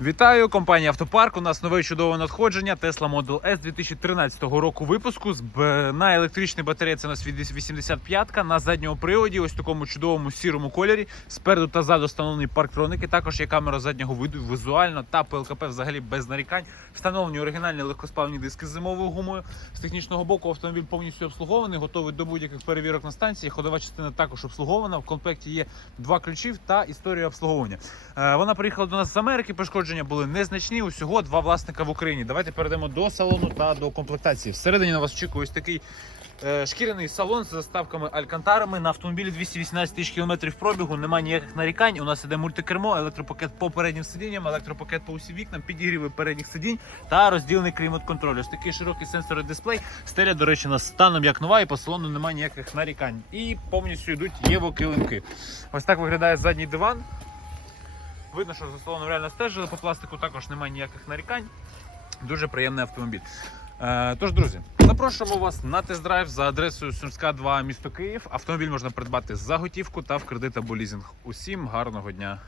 Вітаю, компанія Автопарк. У нас нове чудове надходження Tesla Model S 2013 року випуску. На електричній батареї це у нас 85-ка. На задньому приводі, ось такому чудовому сірому кольорі. Спереду та ззаду встановлені парктроники. Також є камера заднього виду візуально та ПЛКП взагалі без нарікань. Встановлені оригінальні легкосплавні диски з зимовою гумою. З технічного боку автомобіль повністю обслугований, готовий до будь-яких перевірок на станції. Ходова частина також обслугована. В комплекті є два ключів та історія обслуговування. Е, Вона приїхала до нас з Америки. Пошкодження були незначні. Усього два власника в Україні. Давайте перейдемо до салону та до комплектації. Всередині на вас очікує ось такий. е, Шкіряний салон з заставками алькантарами на автомобілі 218 тисяч кілометрів пробігу. Немає ніяких нарікань. У нас іде мультикермо, електропакет по переднім сидінням, електропакет по усім вікнам, підігріви передніх сидінь та розділений клімат-контроль. Ось такий широкий сенсорний дисплей. Стеля, до речі, у нас станом як нова, і по салону немає ніяких нарікань. І повністю йдуть єво-килимки. Ось так виглядає задній диван. Видно, що за салоном реально стежили. По пластику також немає ніяких нарікань. Дуже приємний автомобіль. Е, тож, друзі, запрошуємо вас на тест-драйв за адресою Сумська 2, місто Київ. Автомобіль можна придбати за готівку та в кредит або лізинг. Усім гарного дня!